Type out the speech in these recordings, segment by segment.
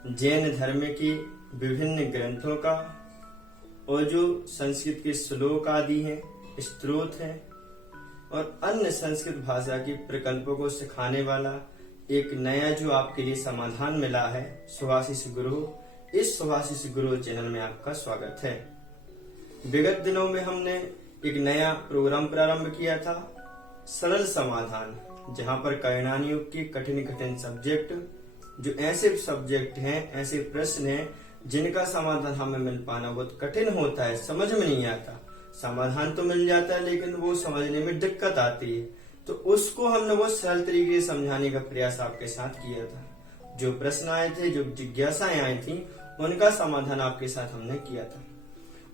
जैन धर्म के विभिन्न ग्रंथों का और जो संस्कृत के श्लोक आदि हैं, स्तोत्र हैं और अन्य संस्कृत भाषा के प्रकल्पों को सिखाने वाला एक नया जो आपके लिए समाधान मिला है सुभाषिस गुरु। इस सुभाषिस गुरु चैनल में आपका स्वागत है। विगत दिनों में हमने एक नया प्रोग्राम प्रारंभ किया था, सरल समाधान, जहां पर कैनान युग के कठिन कठिन सब्जेक्ट, जो ऐसे सब्जेक्ट हैं, ऐसे प्रश्न हैं जिनका समाधान हमें मिल पाना बहुत कठिन होता है, समझ में नहीं आता। समाधान तो मिल जाता है लेकिन वो समझने में दिक्कत आती है, तो उसको हमने बहुत सरल तरीके से समझाने का प्रयास आपके साथ किया था। जो प्रश्न आए थे, जो जिज्ञासाएं आई थी, उनका समाधान आपके साथ हमने किया था।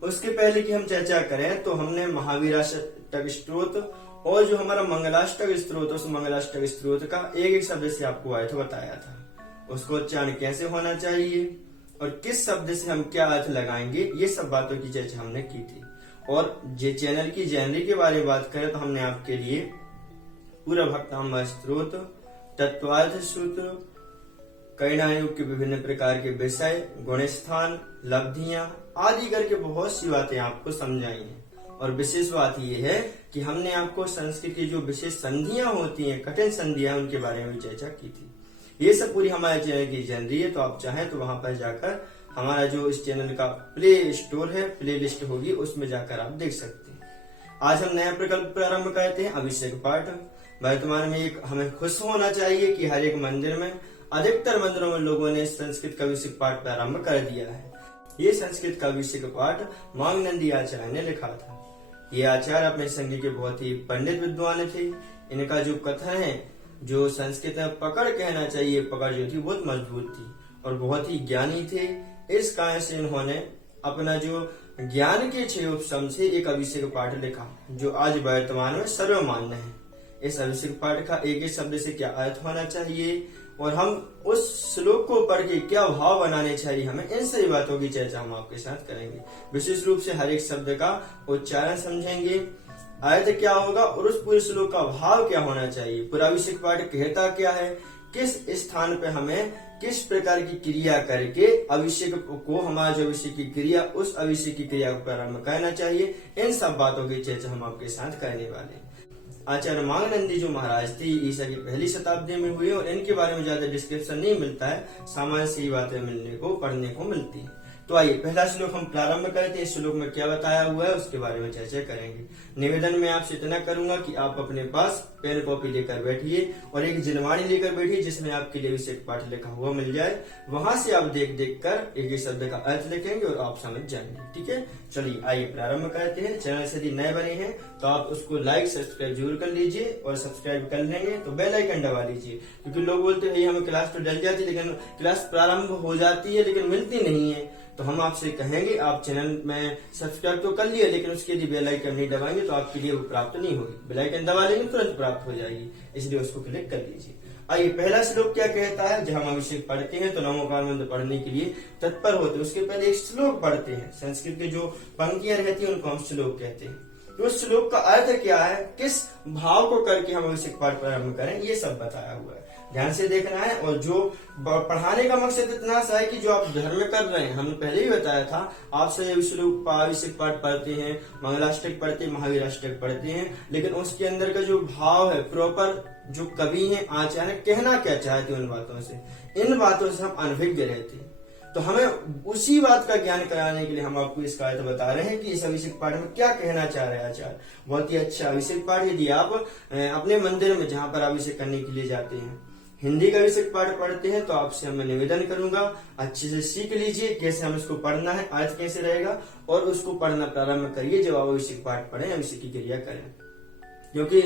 उसके पहले की हम चर्चा करें तो हमने महावीराष्टक स्तोत्र और जो हमारा मंगलाष्टक स्तोत्र, उस मंगलाष्टक स्तोत्र का एक एक शब्द से आपको अर्थ बताया था। उसको उच्चारण कैसे होना चाहिए और किस शब्द से हम क्या अर्थ लगाएंगे, ये सब बातों की चर्चा हमने की थी। और जे चैनल की जनवरी के बारे में बात करें तो हमने आपके लिए पूरा भक्ताम स्तोत्र, तत्वार्थ सूत्र, कैनान युग के विभिन्न प्रकार के विषय, गुणस्थान, लब्धियां आदि करके बहुत सी बातें आपको समझाई हैं। और विशेष बात यह है कि हमने आपको संस्कृत की जो विशेष संधियां होती हैं, कठिन संधियां, उनके बारे में भी चर्चा की थी। ये सब पूरी हमारे चैनल की जनवरी है, तो आप चाहें तो वहां पर जाकर हमारा जो इस चैनल का प्ले स्टोर है, प्ले लिस्ट होगी, उसमें जाकर आप देख सकते हैं। आज हम नया प्रकल्प प्रारंभ करते हैं, अभिषेक पाठ। वर्तमान में एक हमें खुश होना चाहिए कि हर एक मंदिर में, अधिकतर मंदिरों में लोगों ने संस्कृत का अभिषेक पाठ प्रारंभ कर दिया है। ये संस्कृत का अभिषेक पाठ मांगनंदी आचार्य ने लिखा था। ये आचार्य अपने संघ के बहुत ही पंडित विद्वान थे। इनका जो कथन है, जो संस्कृत में पकड़ कहना चाहिए, पकड़ जो थी बहुत मजबूत थी और बहुत ही ज्ञानी थे। इस कारण से इन्होंने अपना जो ज्ञान के 6 उपशम से एक अभिषेक पाठ लिखा, जो आज वर्तमान में सर्वमान्य है। इस अभिषेक पाठ का एक एक शब्द से क्या अर्थ होना चाहिए और हम उस श्लोक को पढ़ के क्या भाव बनाने चाहिए हमें, इन सभी बातों की चर्चा हम आपके साथ करेंगे। विशेष रूप से हर एक शब्द का उच्चारण समझेंगे, अर्थ क्या होगा और उस पूरे श्लोक का भाव क्या होना चाहिए, पूरा अभिषेक पाठ कहता क्या है, किस स्थान पे हमें किस प्रकार की क्रिया करके अभिषेक को, हमारा जो अभिषेक की क्रिया, उस अभिषेक की क्रिया को प्रारंभ करना चाहिए, इन सब बातों की चर्चा हम आपके साथ करने वाले हैं। आचार्य मांगनंदी जो महाराज थे, ईसा की पहली शताब्दी में हुए और इनके बारे में ज्यादा डिस्क्रिप्शन नहीं मिलता है, सामान्य सी बातें मिलने को, पढ़ने को मिलती है। तो आइए पहला श्लोक हम प्रारंभ करते हैं। इस श्लोक में क्या बताया हुआ है उसके बारे में चर्चा करेंगे। निवेदन में आपसे इतना करूंगा कि आप अपने पास पेन कॉपी लेकर बैठिए और एक जिनवाणी लेकर बैठिए जिसमें आपके लिए अभिषेक पाठ लिखा हुआ मिल जाए। वहां से आप देख देख कर एक एक शब्द का अर्थ लिखेंगे और आप समझ जाएंगे। ठीक है, चलिए आइए प्रारंभ करते हैं। चैनल से यदि नए बने हैं तो आप उसको लाइक सब्सक्राइब जरूर कर लीजिए और सब्सक्राइब कर लेंगे तो बेल आइकन दबा लीजिए, क्योंकि लोग बोलते हैं हमें क्लास तो डल जाती है, लेकिन क्लास प्रारंभ हो जाती है लेकिन मिलती नहीं है। तो हम आपसे कहेंगे आप चैनल में सब्सक्राइब तो कर लिए, लेकिन उसके लिए बेल आइकन नहीं दबाएंगे तो आपके लिए वो प्राप्त नहीं होगी। बेल आइकन दबा लेंगे तुरंत प्राप्त हो जाएगी, इसलिए उसको क्लिक कर लीजिए। आइए पहला श्लोक क्या कहता है। जब हम अभिषेक पढ़ते हैं तो नमोकार मंत्र पढ़ने के लिए तत्पर होते हैं, उसके पहले एक श्लोक पढ़ते हैं। संस्कृत की जो पंक्तियां रहती है उनको हम श्लोक कहते हैं। तो उस श्लोक का अर्थ क्या है, किस भाव को करके हम अभिषेक पाठ प्रारंभ करें, ये सब बताया हुआ है। ध्यान से देखना है। और जो पढ़ाने का मकसद इतना सा है कि जो आप घर में कर रहे हैं, हमने पहले ही बताया था, आप से अभिषेक पाठ पढ़ते हैं, मंगलाष्टक पढ़ते हैं, महावीराष्टक पढ़ते हैं, लेकिन उसके अंदर का जो भाव है, प्रॉपर जो कवि है, आचार्य कहना क्या चाहते हैं, उन बातों से, इन बातों से हम अनभिज्ञ रहते हैं। तो हमें उसी बात का ज्ञान कराने के लिए हम आपको इसका अर्थ बता रहे हैं कि इस अभिषेक पाठ में क्या कहना चाह रहे हैं आचार्य। बहुत ही अच्छा अभिषेक पाठ। यदि आप अपने मंदिर में जहां पर अभिषेक करने के लिए जाते हैं हिंदी का अभिषेक पाठ पढ़ते हैं तो आपसे मैं निवेदन करूंगा अच्छे से सीख लीजिए कैसे हम इसको पढ़ना है, अर्थ कैसे रहेगा, और उसको पढ़ना प्रारंभ करिए जब आप अभिषेक पाठ पढ़ें, अभिषेक की क्रिया करें। क्योंकि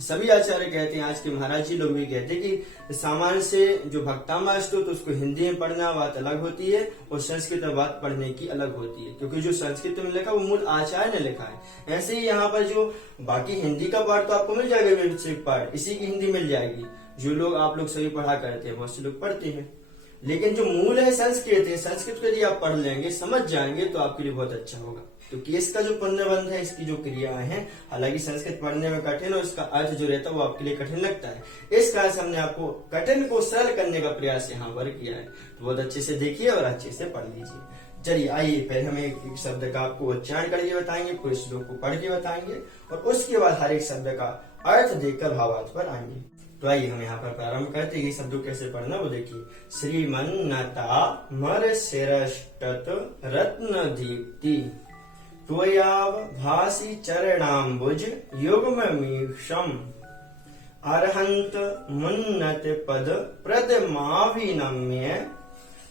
सभी आचार्य कहते हैं, आज के महाराज जी लोग भी कहते हैं कि सामान्य से जो भक्तामा स्तोत्र उसको हिंदी में पढ़ना बात अलग होती है और संस्कृत में बात पढ़ने की अलग होती है, क्योंकि जो संस्कृत में लिखा वो मूल आचार्य ने लिखा है। ऐसे ही यहाँ पर जो बाकी हिंदी का पाठ तो आपको मिल जाएगा, अभिषेक पाठ इसी की हिंदी मिल जाएगी। जो लोग आप लोग सभी पढ़ा करते हैं बहुत से लोग पढ़ते हैं। लेकिन जो मूल है संस्कृत है, संस्कृत को यदि आप पढ़ लेंगे, समझ जाएंगे तो आपके लिए बहुत अच्छा होगा। क्योंकि इसका जो पुण्यबंध है, इसकी जो क्रियाएं हैं, हालांकि संस्कृत पढ़ने में कठिन और इसका अर्थ जो रहता है वो आपके लिए कठिन लगता है। इस कारण से हमने आपको कठिन को सरल करने का प्रयास यहाँ पर किया है। तो बहुत अच्छे से देखिए और अच्छे से पढ़ लीजिए। चलिए आइए, पहले हम एक शब्द का आपको उच्चारण करके बताएंगे, पूरे श्लोक को पढ़ के बताएंगे और उसके बाद हर एक शब्द का अर्थ देखकर भावार्थ पर आएंगे। तो आइए हम यहाँ पर प्रारंभ करते हैं। ये शब्दों कैसे पढ़ना वो देखिए। श्रीमन्नता मर शिरष्टत रत्न दीप्ति त्वयाव भासी चरणाम्बुज युग्ममीशम् अर्हन्त मुन्नत पद प्रदमाभिनम्य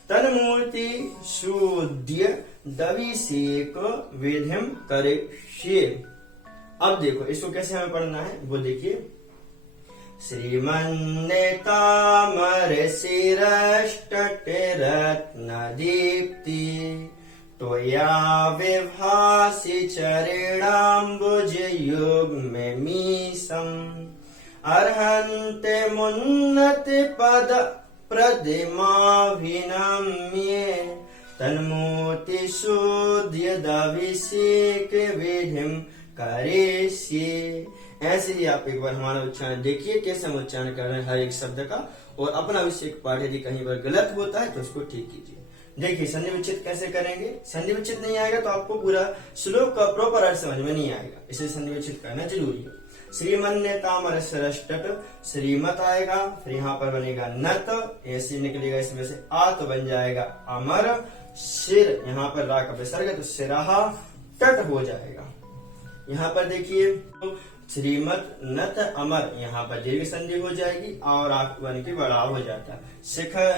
तन्मूर्ति शूद्य दविषेक विधिम करिष्ये। अब देखो इसको कैसे हमें पढ़ना है वो देखिए। श्रीमन्नेतामरशिरष्टट रत्नदीप्ति त्वया विभासि चरणाम्बुजयुग्ममीशम् अर्हन्ते मुन्नति पद प्रदिमाभिनम्ये तन्मूर्ति शोध्यदभिषेक विधिम करिष्ये। ऐसे ही आप एक बार हमारा उच्चारण देखिए, कैसे हम उच्चारण कर रहे हैं हर एक शब्द का, और अपना अभिषेक पाठ यदि कहीं पर गलत होता है तो उसको ठीक कीजिए। देखिए संधि विच्छेद कैसे करेंगे। संधि विच्छेद नहीं आएगा तो आपको पूरा श्लोक का प्रॉपर अर्थ समझ में नहीं आएगा, इसलिए संधि विच्छेद करना जरूरी है। श्रीमन्नेतामर शिरष्टट, श्रीमत आएगा, फिर यहाँ पर बनेगा नत, ऐसे निकलेगा, इसमें से आ तो बन जाएगा अमर, शिर यहाँ पर रा का विसर्ग तो सिराहा, टट हो जाएगा। यहाँ पर देखिए श्रीमत नत अमर, यहाँ पर दीर्घ संधि हो जाएगी और आंख बन के बड़ा हो जाता है।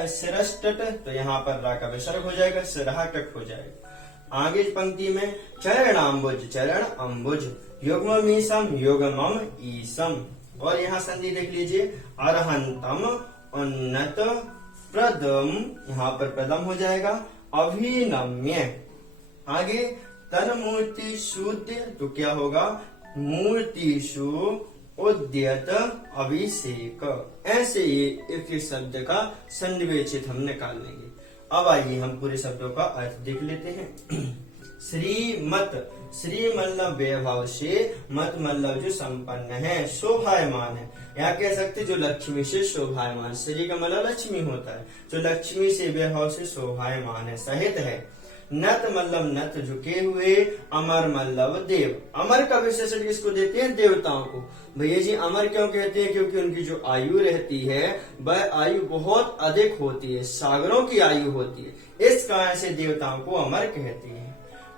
शिरष्टट तो यहाँ पर रा का विसर्ग हो जाएगा, सिराहा टट हो जाएगा। आगे पंक्ति में चरणाम्बुज, चरण अम्बुज, युग्ममीशम युग्मम ईशम, और यहाँ संधि देख लीजिए अर्हन्तम उन्नत प्रदम, यहाँ पर प्रदम हो जाएगा, अभिनम्य। आगे तन्मूर्ति शूद्य तो क्या होगा, मूर्तिषु उद्यत अभिषेक। ऐसे ही एक एक शब्द का संधिविच्छेद हम निकाल लेंगे। अब आइए हम पूरे शब्दों का अर्थ देख लेते हैं। श्रीमत, श्री मतलब वैभव से, मत मतलब जो संपन्न है, शोभायमान है, या कह सकते जो लक्ष्मी से शोभायमान। श्री का मतलब लक्ष्मी होता है, जो लक्ष्मी से वैभव से शोभायमान है, सहित है। नत मतलब नत झुके हुए, अमर मतलब देव। अमर का विशेषण किसको देते हैं, देवताओं को। भैया जी अमर क्यों कहते हैं, क्योंकि उनकी जो आयु रहती है वह आयु बहुत अधिक होती है, सागरों की आयु होती है, इस कारण से देवताओं को अमर कहते हैं।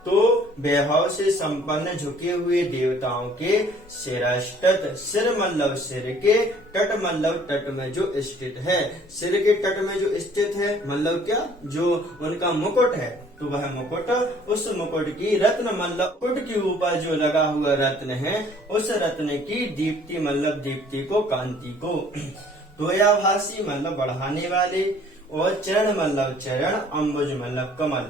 तो वैभव से संपन्न झुके हुए देवताओं के शिरष्टत, सिर मतलब सिर के, तट मतलब तट में जो स्थित है, सिर के तट में जो स्थित है मतलब क्या, जो उनका मुकुट है, तो वह मुकुट, उस मुकुट की रत्न मतलब मुकुट के ऊपर जो लगा हुआ रत्न है, उस रत्न की दीप्ति मतलब दीप्ति को, कांति को। त्वयाभासी मतलब बढ़ाने वाले, और चरण मतलब चरण, अम्बुज मतलब कमल,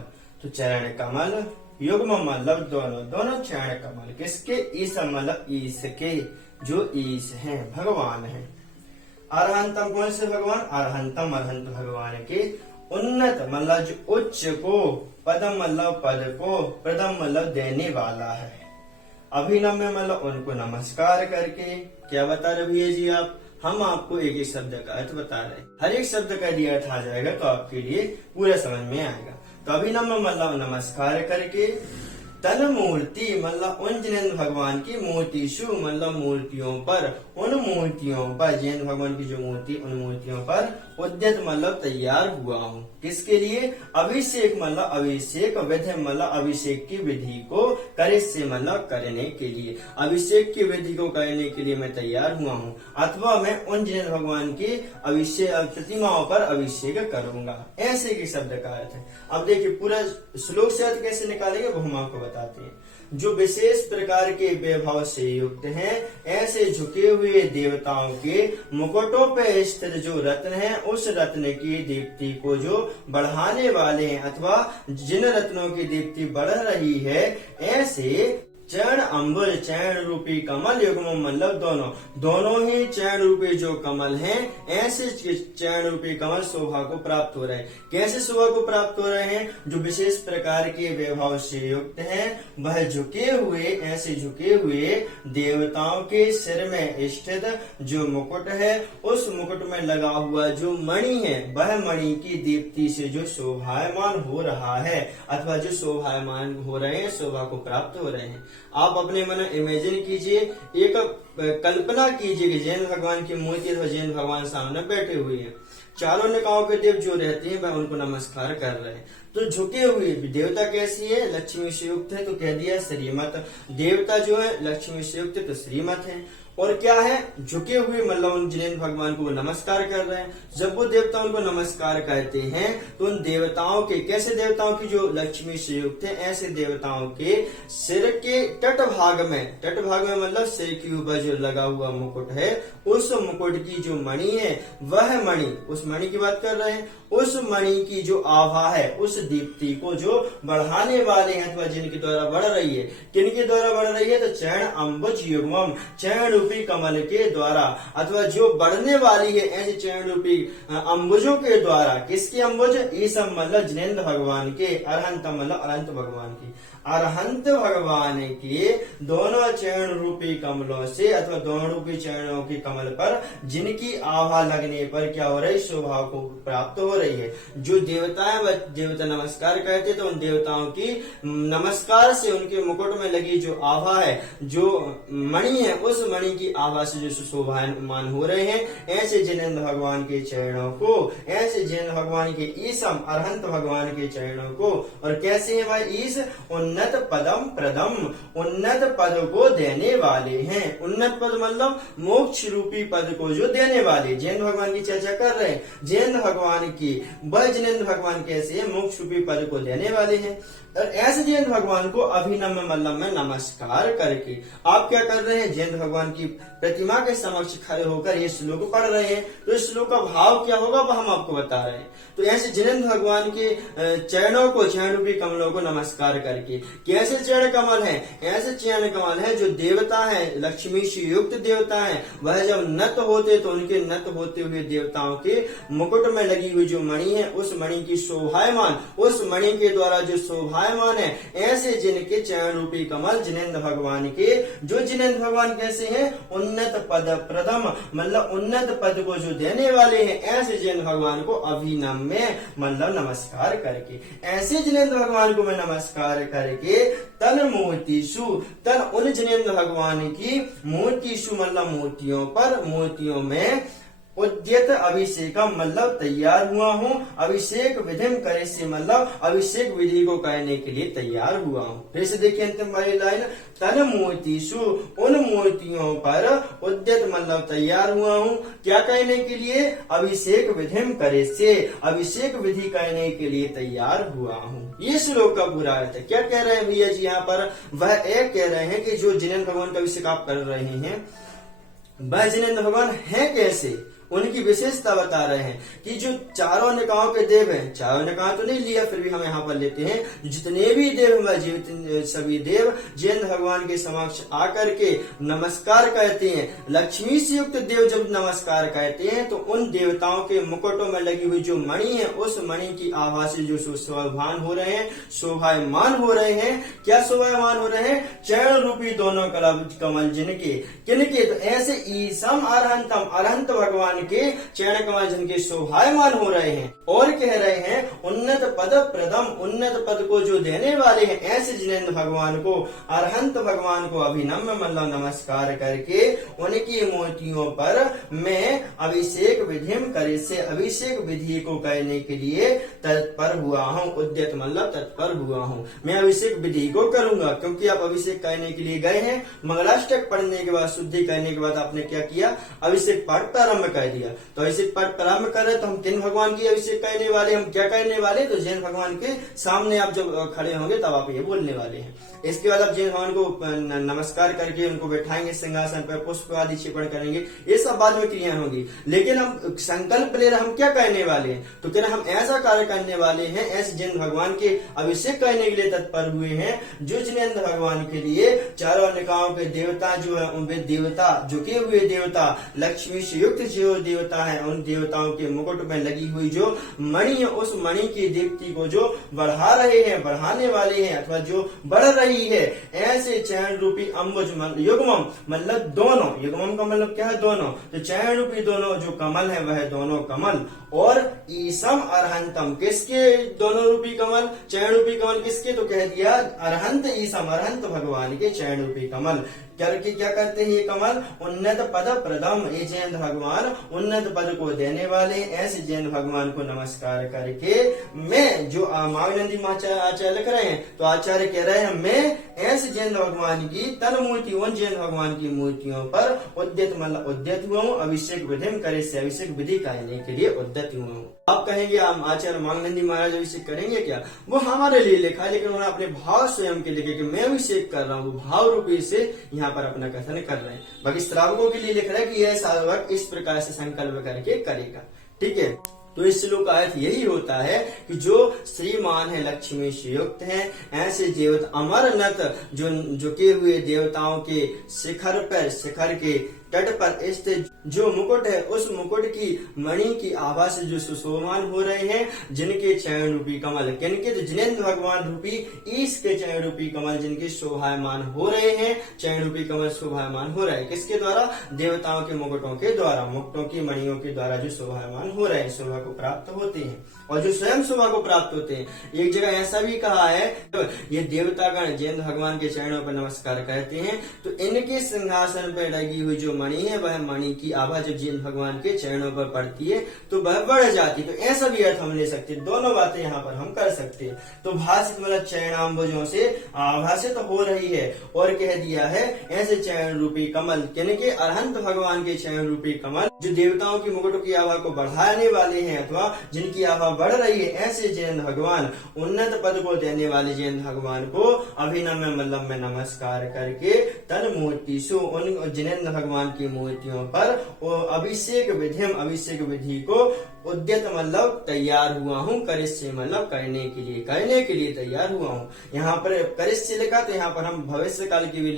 तो चरण कमल, युग्म मतलब दोनों, दोनों चरण कमल किसके, ईश मतलब ईश के, जो ईश हैं, भगवान हैं। अर्हंतम कौन से भगवान, अर्हंतम अर्हंत भगवान के। उन्नत मतलब जो उच्च को, पदम मतलब पद को, प्रदम मतलब देने वाला है, अभिनम्य मतलब उनको नमस्कार करके। क्या बता रहे भैया जी आप, हम आपको एक एक शब्द का अर्थ बता रहे हैं, हर एक शब्द का यदि अर्थ आ जाएगा तो आपके लिए पूरा समझ में आएगा। तो अभिनम्य मतलब नमस्कार करके, तन मूर्ति मतलब उन जिनेन्द्र भगवान की, मूर्तिषु मतलब मूर्तियों पर, उन मूर्तियों पर, जिनेन्द्र भगवान की जो मूर्ति, उन मूर्तियों पर, उद्यत मतलब तैयार हुआ हूँ, किसके लिए, अभिषेक मतलब अभिषेक, विधि मतलब अभिषेक की विधि को, करिष्ये मतलब करने के लिए, अभिषेक की विधि को करने के लिए मैं तैयार हुआ हूँ, अथवा मैं उन जिनेन्द्र भगवान की अभिषेक प्रतिमाओं पर अभिषेक करूंगा। ऐसे के शब्द का अर्थ है। अब देखिए पूरा श्लोक से अर्थ कैसे निकालेंगे वो हम आपको बताते हैं। जो विशेष प्रकार के वैभव से युक्त हैं, ऐसे झुके हुए देवताओं के मुकुटों पे स्थित जो रत्न है, उस रत्न की दीप्ति को जो बढ़ाने वाले हैं, अथवा जिन रत्नों की दीप्ति बढ़ रही है, ऐसे चरण अम्बुज चरण रूपी कमल युग्म मतलब दोनों ही चरण रूपी जो कमल हैं, ऐसे चरण रूपी कमल शोभा को प्राप्त हो रहे हैं। कैसे शोभा को प्राप्त हो रहे हैं? जो विशेष प्रकार के वैभव से युक्त हैं, वह झुके हुए, ऐसे झुके हुए देवताओं के सिर में स्थित जो मुकुट है, उस मुकुट में लगा हुआ जो मणि है, वह मणि की दीप्ति से जो शोभायमान हो रहा है, अथवा जो शोभायमान हो रहे हैं, शोभा को प्राप्त हो रहे हैं। आप अपने मन इमेजिन कीजिए, एक कल्पना कीजिए कि जैन भगवान की मूर्ति अथवा जैन भगवान सामने बैठे हुए हैं। चारों निकायों के देव जो रहते हैं, वह उनको नमस्कार कर रहे हैं। तो झुके हुए देवता कैसी है? लक्ष्मी से युक्त है, तो कह दिया श्रीमत। देवता जो है लक्ष्मी से युक्त है, तो श्रीमत है। और क्या है? झुके हुए मतलब उन जिनेन्द्र भगवान को वो नमस्कार कर रहे हैं। जब वो देवता उनको नमस्कार करते हैं, तो उन देवताओं के, कैसे देवताओं की? जो लक्ष्मी से युक्त है, ऐसे देवताओं के सिर के तट भाग में मतलब सिर के ऊपर जो लगा हुआ मुकुट है, उस मुकुट की जो मणि है, वह मणि, उस मणि की बात कर रहे हैं, उस मणि की जो आभा है, उस दीप्ति को जो बढ़ाने वाले हैं, अथवा जिनके द्वारा बढ़ रही है, किनके द्वारा बढ़ रही है? तो चरण अम्बुज युग्मम चरण रूपी कमल के द्वारा, अथवा जो बढ़ने वाली है ऐसे चरण रूपी अम्बुजों के द्वारा। किसके अम्बुज? ईसम मतलब जिनेन्द्र भगवान के, अरहंतम मतलब अनंत भगवान की, अरहंत भगवान के दोनों चरण रूपी कमलों से, अथवा दोनों रूपी चरणों के कमल पर जिनकी आभा लगने पर क्या हो रही? शोभा को प्राप्त हो रही है। जो देवता है वह देवता नमस्कार करते, तो उन देवताओं की नमस्कार से उनके मुकुट में लगी जो आभा है, जो मणि है, उस मणि की आभा से जो शोभायमान हो रहे हैं, ऐसे जिनेन्द्र भगवान के चरणों को, ऐसे जिनेन्द्र भगवान के ईसम अरहंत भगवान के चरणों को। और कैसे है भाई? ईश उन्नत पदम प्रदम, उन्नत पद को देने वाले हैं। उन्नत पद मतलब मोक्ष रूपी पद को जो देने वाले, जैन भगवान की चर्चा कर रहे हैं। जैन भगवान की वह जिनेन्द्र भगवान कैसे है? मोक्ष रूपी पद को देने वाले हैं। और ऐसे जैन भगवान को अभिनम्र मतलब में नमस्कार करके आप क्या कर रहे हैं? जैन भगवान की प्रतिमा के समक्ष खड़े होकर ये श्लोक पढ़ रहे हैं। तो इस श्लोक का भाव क्या होगा वह हम आपको बता रहे हैं। तो ऐसे जिनेन्द्र भगवान के चरणों को, चरण रूपी कमलों को नमस्कार करके, कैसे चरण कमल है? ऐसे चरण कमल है जो देवता है, लक्ष्मी से युक्त देवता है, वह जब नत होते तो उनके नत होते हुए देवताओं के मुकुट में लगी हुई जो मणि है, उस मणि की शोभायमान, उस मणि के द्वारा जो शोभायमान है, ऐसे जिनके चरण रूपी कमल जिनेन्द्र भगवान के, जो जिनेन्द्र भगवान कैसे हैं? उन्नत पद प्रथम मतलब उन्नत पद को जो देने वाले हैं, ऐसे जिनेन्द्र भगवान को अभिनम्र मतलब नमस्कार करके, ऐसे जिनेन्द्र भगवान को मैं नमस्कार करके तन मूर्तिषु, तन उन जिनेन्द्र भगवान की मूर्तिषु मतलब मूर्तियों पर, मूर्तियों में उद्यत अभिषेकम मतलब तैयार हुआ हूँ। अभिषेक विधिम करे से मतलब अभिषेक विधि को करने के लिए तैयार हुआ हूँ। फिर से देखिए अंतिम वाली लाइन, तन मूर्तिषु उन मूर्तियों पर, उद्यत मतलब तैयार हुआ हूँ, क्या करने के लिए? अभिषेक विधिम करे से, अभिषेक विधि करने के लिए तैयार हुआ हूँ। ये श्लोक का पूरा अर्थ है। क्या कह रहे हैं भैया जी यहाँ पर? वह एक कह रहे हैं कि जो जिनेन्द्र भगवान का अभिषेक आप कर रहे हैं, वह जिनेन्द्र भगवान है कैसे, उनकी विशेषता बता रहे हैं कि जो चारों निकायों के देव हैं, चारों निकाय तो नहीं लिया, फिर भी हम यहाँ पर लेते हैं, जितने भी देव हैं, जीवित सभी देव जैन भगवान के समक्ष आकर के नमस्कार करते हैं। लक्ष्मी से युक्त देव जब नमस्कार करते हैं, तो उन देवताओं के मुकुटों में लगी हुई जो मणि है, उस मणि की आभा से जो शोभायमान हो रहे हैं, शोभायमान हो रहे हैं। क्या शोभायमान हो रहे हैं? चरण रूपी दोनों कमल जिनके, किनके? तो ऐसे ईसम अरहंतम, अरहंत भगवान के चरण कमल जिनके शोभायमान हो रहे हैं। और कह रहे हैं उन्नत पद प्रदम, उन्नत पद को जो देने वाले हैं, ऐसे जिनेन्द्र भगवान को, अरहंत भगवान को अभिनम्र मतलब नमस्कार करके उनकी मूर्तियों पर मैं अभिषेक विधिम करे से, अभिषेक विधि को करने के लिए तत्पर हुआ हूँ। उद्यत मतलब तत्पर हुआ हूँ, मैं अभिषेक विधि को करूंगा। क्योंकि आप अभिषेक करने के लिए गए हैं, मंगलाष्टक पढ़ने के बाद, शुद्धि करने के बाद आपने क्या किया? अभिषेक पाठ प्रारंभ कर दिया। तो ऐसे प्रारंभ कर रहे तो हम तीन भगवान की अभिषेक करने वाले, हम क्या करने वाले, तो जैन भगवान के सामने आप जब खड़े होंगे तब आप ये बोलने वाले हैं। इसके बाद आप जैन भगवान को नमस्कार करके उनको बैठाएंगे सिंहासन पर, पुष्प आदि क्षेपण करेंगे, ये सब बाद में क्रिया होगी। लेकिन हम संकल्प ले रहे हम क्या करने वाले हैं, तो कह रहे हम ऐसा कार्य करने वाले हैं, ऐसे जैन भगवान के अभिषेक करने के लिए तत्पर हुए हैं जो जिनेन्द्र भगवान के लिए चारों निकायों के देवता जो है, उनके देवता झुके हुए देवता, लक्ष्मी से युक्त जो देवता है, उन देवताओं के मुकुट में लगी हुई जो मणि है, उस मणि की दीप्ति को जो बढ़ा रहे हैं, बढ़ाने वाले हैं, अथवा जो बढ़ रही है, ऐसे चैन रूपी अम्बुज युग्मम मतलब दोनों, युग्मम का मतलब क्या है, दोनों, तो चैन रूपी दोनों जो कमल है वह दोनों कमल, और ईसम अरहंतम, किसके दोनों रूपी कमल, चैन रूपी कमल किसके, तो कह दिया अरहंत ईसम, अरहंत भगवान के चैन रूपी कमल करके क्या करते हैं ये कमल, उन्नत पद प्रदम, ये जैन भगवान उन्नत पद को देने वाले, ऐसे जैन भगवान को नमस्कार करके मैं जो माविनंदी आचार्य लिख रहे हैं, तो आचार्य कह रहे हैं मैं ऐसे जैन भगवान की तन मूर्ति, उन जैन भगवान की मूर्तियों पर उद्यत मतलब उद्यत हुआ हूँ, अभिषेक विधि करे से अभिषेक विधि करने के लिए उद्यत हुआ हूँ। आप कहेंगे हम आचार्य मांगनंदी महाराज अभिषेक करेंगे क्या, वो हमारे लिए लिखा है, लेकिन उन्होंने अपने भाव स्वयं के लिखे कि मैं अभिषेक कर रहा हूँ, भाव रूपी से यहाँ पर अपना कथन कर रहे हैं। बाकी श्रावकों के लिए लिख रहा है कि यह साधक इस प्रकार से संकल्प करके करेगा। ठीक है, तो इस श्लोक का अर्थ यही होता है कि जो श्रीमान है, लक्ष्मी से युक्त है, ऐसे देवता अमरनत जो झुके हुए देवताओं के शिखर पर, शिखर के तट पर स्थित जो मुकुट है, उस मुकुट की मणि की आभा से जो सुशोभमान हो रहे हैं, जिनके चरण रूपी कमल, किनके, तो जिनेन्द्र भगवान रूपी ईश के चरण रूपी कमल जिनके शोभायमान हो रहे हैं, चरण रूपी कमल शोभायमान हो रहे हैं, किसके द्वारा, देवताओं के मुकुटों के द्वारा, मुकुटों की मणियों के द्वारा जो शोभायमान हो रहे हैं, शोभा को प्राप्त होते हैं, और जो स्वयं शोभा को प्राप्त होते हैं। एक जगह ऐसा भी कहा है, तो ये देवतागण जैन भगवान के चरणों पर नमस्कार करते हैं, तो इनके सिंहासन पर लगी हुई जो मणि है, वह मणि की आभा जब जैन भगवान के चरणों पर पड़ती है तो वह बढ़ जाती। तो ऐसा भी अर्थ हम ले सकते हैं, दोनों बातें यहाँ पर हम कर सकते हैं। तो भाषित मतलब चरणाम्बुजों से आभाषित हो रही है, और कह दिया है ऐसे चरण रूपी कमल, किनके, अरहंत भगवान के चरण रूपी कमल जो देवताओं की मुकुट की आभा को बढ़ाने वाले हैं, अथवा जिनकी आभा बढ़ रही है, ऐसे जैन भगवान, उन्नत पद को देने वाले जैन भगवान को अभिनम्य मतलब में नमस्कार करके तन मूर्ति सु, उन जिनेन्द्र भगवान की मूर्तियों पर अभिषेक विधिम, अभिषेक विधि को उद्यत मतलब तैयार हुआ हूँ, करिष्य मतलब करने के लिए तैयार हुआ हूँ। यहाँ पर करिष्य लिखा, तो यहाँ पर हम भविष्य काल की भी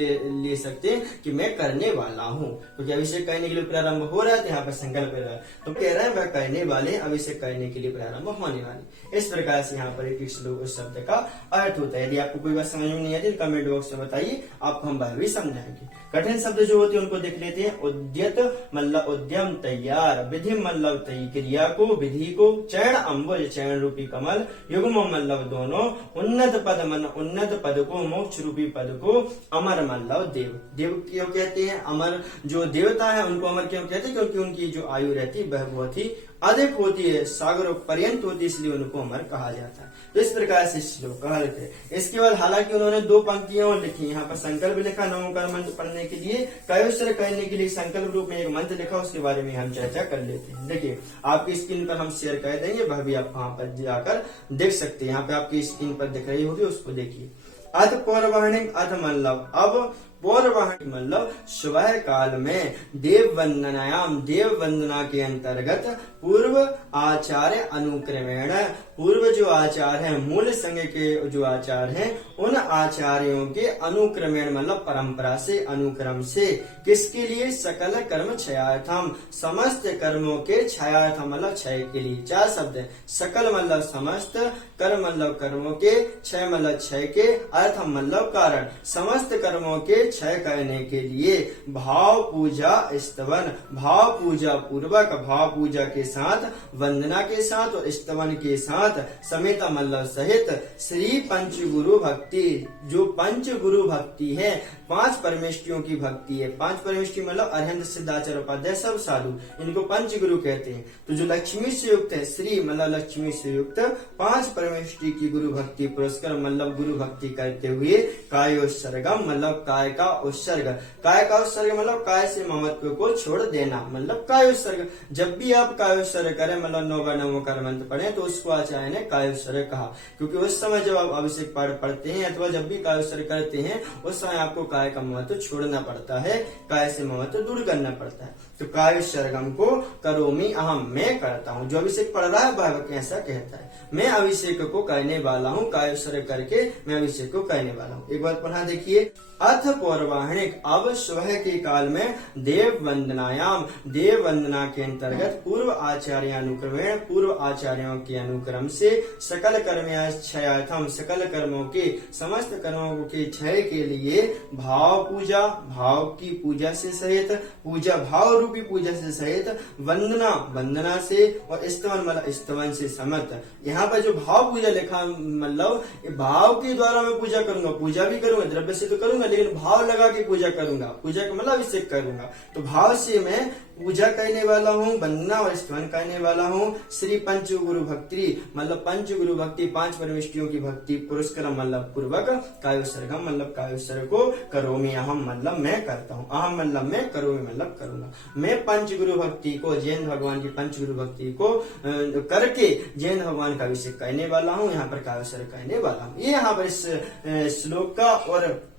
ले सकते हैं कि मैं करने वाला हूँ, क्योंकि अभिषेक करने के लिए प्रारंभ हो रहा है, तो यहाँ पर संकल्प रहा है, तो कह रहे हैं वह करने वाले, अभिषेक करने के लिए प्रारंभ होने वाले। इस प्रकार से यहाँ पर एक श्लोक उस शब्द का अर्थ होता है। यदि आपको कोई बात समझ में नहीं आती तो कमेंट बॉक्स में बताइए, आपको हम वह भी समझाएंगे। कठिन शब्द जो होते हैं उनको देख लेते हैं। उद्यत मतलब उद्यम, तैयार, विधि मतलब क्रिया को, विधि को, चरण अम्बुज चरण रूपी कमल, युग्म मतलब दोनों, उन्नत पद मतलब उन्नत पद को, मोक्ष रूपी पद को, अमर मतलब देव। देव क्यों कहते हैं, अमर जो देवता है उनको अमर क्यों कहते हैं, क्योंकि उनकी जो आयु रहती है वह बहुत ही अधिक होती है, सागरों पर्यंत होती है, इसलिए उनको अमर कहा जाता है। तो इस प्रकार से श्लोक का अर्थ है। इसके बाद हालांकि उन्होंने दो पंक्तियां और लिखी, यहाँ पर संकल्प लिखा नवोकार मंत्र पढ़ने के लिए, कायोश्वर कहने के लिए संकल्प रूप में एक मंत्र लिखा, उसके बारे में हम चर्चा कर लेते हैं। देखिए आपकी स्क्रीन पर हम शेयर कर देंगे, वह भी आप वहां पर जाकर देख सकते हैं। यहाँ पे आपकी स्क्रीन पर दिख रही होगी, उसको देखिए। अथ पौर्वाणिक, अथ मतलब अब, पौर्वाणिक मतलब सुबह काल में, देव वंदनायाम देव वंदना के अंतर्गत, पूर्व आचार्य अनुक्रमेण, पूर्व जो आचार्य है, मूल संघ के जो आचार्य हैं, उन आचार्यों के अनुक्रमेण मतलब परंपरा से, अनुक्रम से, किसके लिए, सकल कर्म क्षयार्थम, समस्त कर्मों के क्षयार्थम मतलब क्षय के लिए। चार शब्द है, सकल मतलब समस्त, कर्म मतलब कर्मों के, क्षय मतलब क्षय के, अर्थम मतलब कारण, समस्त कर्मों के क्षय करने के लिए भाव पूजा स्तवन, भाव पूजा पूर्वक, भाव पूजा के साथ, वंदना के साथ और स्तवन के साथ, समेत मतलब सहित, श्री पंचगुरु भक्ति, जो पंच गुरु भक्ति है, पांच परमेष्टियों की भक्ति है। पांच परमेष्टि मतलब अरहंत, सिद्धाचार्य, उपाध्याय, सब साधु, इनको पंच गुरु कहते हैं। तो जो लक्ष्मी से युक्त है, श्री मतलब लक्ष्मी से युक्त, पांच परमेष्टि की गुरु भक्ति पुरस्कार मतलब गुरु भक्ति करते हुए, कायोत्सर्गम मतलब काय का उत्सर्ग। काय का उत्सर्ग मतलब काय से ममत्व को छोड़ देना, मतलब काय उत्सर्ग। जब भी आप काय उत्सर्ग करें, मतलब नौका नमोकार मंत्र पढ़े, तो उसको आचार्य ने काय उत्सर्ग कहा, क्योंकि उस समय जब आप अभिषेक पाठ पढ़ते हैं अथवा जब भी काय उत्सर्ग करते हैं, उस समय आपको काय का महत्व छोड़ना पड़ता है, काय से महत्व दूर करना पड़ता है। तो काय उत्सर्गम को करोमि अहम, मैं करता हूँ। जो अभिषेक पढ़ रहा है वह ऐसा कहता है, मैं अभिषेक को कहने वाला हूँ, काय उत्सर्ग करके मैं अभिषेक को कहने वाला हूँ। एक बार पुनः देखिए, अथ पौर्वाहिक, अब सुबह के काल में देव वंदनायाम, देव वंदना के अंतर्गत पूर्व आचार्यानुक्रमेण, पूर्व आचार्यों के अनुक्रम से सकल कर्मयाक्षयार्थम, सकल कर्मों के, समस्त कर्मों के क्षय के लिए भाव पूजा, भाव की पूजा से सहित, पूजा भाव रूपी पूजा से सहित, वंदना, वंदना से, और स्तवन मतलब स्तवन से समत। यहाँ पर जो भाव पूजा लिखा, मतलब भाव के द्वारा मैं पूजा करूंगा, पूजा भी करूंगा, द्रव्य से तो करूंगा, लेकिन भाव लगा के पूजा करूंगा, पूजा का मतलब अभिषेक करूंगा। तो भाव से मैं पूजा करने वाला हूँ, वंदना और स्तवन करने वाला हूँ। श्री पंच गुरु भक्ति, मतलब पंच गुरु भक्ति, 5 परमेष्टियों की भक्ति पुरस्क्रम मतलब पूर्वक, कायोत्सर्गम मतलब कायोत्सर्ग को, करोमि अहम मतलब मैं करता हूँ, अहम मतलब मैं, करोमि मतलब करूंगा। मैं पंच गुरु भक्ति को, जैन भगवान की पंच गुरु भक्ति को करके जैन भगवान का अभिषेक करने वाला हूँ, यहाँ पर कायोत्सर्ग करने वाला हूँ। ये यहाँ पर इस श्लोक का और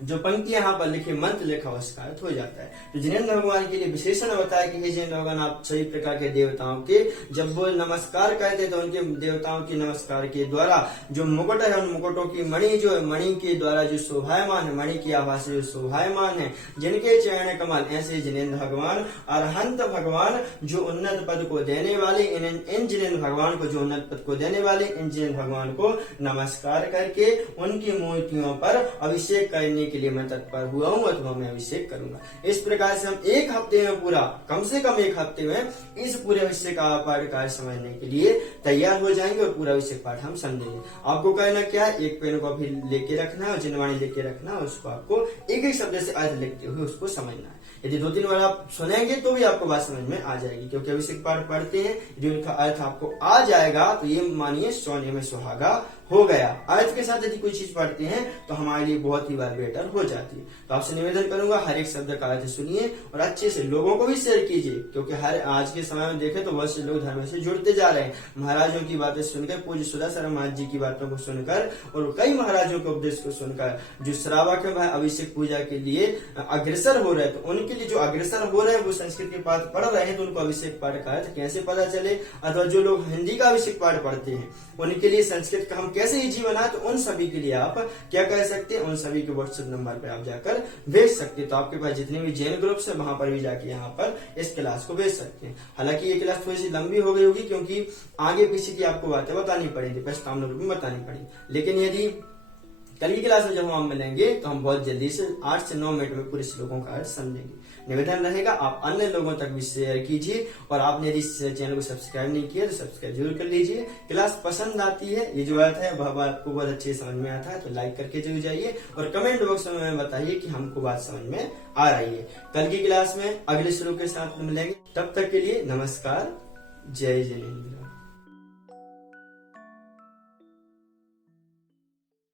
जो पंक्ति यहाँ पर लिखी, मंत्र लिखा उसका अर्थ हो जाता है। तो जिनेन्द्र भगवान के लिए विशेषण बताया कि हे जैन भगवान, आप सभी प्रकार के देवताओं के जब वो नमस्कार करते तो उनके देवताओं के नमस्कार के द्वारा जो मुकुट है, उन मुकुटों की मणि जो है, मणि के द्वारा जो शोभायमान है, मणि की आभा से जो शोभायमान है, जिनके चरण कमल, ऐसे जिनेन्द्र भगवान, अरहंत भगवान जो उन्नत पद को देने वाले, इन जिनेन्द्र भगवान को जो उन्नत पद को देने वाले, इन जिनेन्द्र भगवान को नमस्कार करके उनकी मूर्तियों पर अभिषेक करने के लिए मैं तत्पर हुआ हूँ, अथवा मैं अभिषेक करूंगा। इस प्रकार से हम एक हफ्ते में पूरा, कम से कम एक हफ्ते में इस पूरे अभिषेक पाठ कार्य समझने के लिए तैयार हो जाएंगे और पूरा अभिषेक पाठ हम समझेंगे। आपको कहना क्या है, एक पेन कॉपी लेके रखना है और जिनवाणी लेके रखना है, उसको आपको एक एक शब्द से अर्थ लिखते हुए उसको समझना है। यदि 2-3 बार आप सुनेंगे तो भी आपको बात समझ में आ जाएगी, क्योंकि अभिषेक पाठ पढ़ते हैं, जो उनका अर्थ आपको आ जाएगा तो ये मानिए सोने में सुहागा हो गया। अर्थ के साथ यदि कोई चीज पढ़ते हैं तो हमारे लिए बहुत ही बार बेटर हो जाती है। तो आपसे निवेदन करूंगा, हर एक शब्द का अर्थ सुनिए और अच्छे से लोगों को भी शेयर कीजिए, क्योंकि हर आज के समय में देखें तो बहुत से लोग धर्म से जुड़ते जा रहे हैं। महाराजों की बातें सुनकर, पूज्य सुधा शर्मा महाराज जी की बातों को सुनकर और कई महाराजों के उपदेश को सुनकर जो श्रावक है वह अभिषेक पूजा के लिए अग्रसर हो रहे हैं। तो उनके लिए जो अग्रसर हो रहे हैं वो संस्कृत के पाठ पढ़ रहे हैं, तो उनको अभिषेक पाठ का अर्थ कैसे पता चले, अथवा जो लोग हिंदी का अभिषेक पाठ पढ़ते हैं उनके लिए संस्कृत का हम कैसे इजी बनाए, तो उन सभी के लिए आप क्या कर सकते हैं, उन सभी के व्हाट्सएप नंबर पर आप जाकर भेज सकते हैं। तो आपके पास जितने भी जैन ग्रुप्स है वहां पर भी जाके यहाँ पर इस क्लास को भेज सकते हैं। हालांकि ये क्लास थोड़ी सी लंबी हो गई होगी, क्योंकि आगे पीछे की आपको बातें बतानी पड़ेगी, प्रस्तावना रूप में बतानी पड़ेगी। लेकिन यदि कल की क्लास में जब हम मिलेंगे तो हम बहुत जल्दी से 8 से 9 मिनट में पूरे श्लोकों का अर्थ समझेंगे। निवेदन रहेगा आप अन्य लोगों तक भी शेयर कीजिए, और आपने यदि इस चैनल को सब्सक्राइब नहीं किया तो सब्सक्राइब जरूर कर लीजिए। क्लास पसंद आती है, ये जो अर्थ है वह आपको बहुत अच्छे समझ में आता है तो लाइक करके जरूर जाइए और कमेंट बॉक्स में बताइए कि हमको बात समझ में आ रही है। कल की क्लास में अगले श्लोक के साथ मिलेंगे, तब तक के लिए नमस्कार, जय जिनेन्द्र।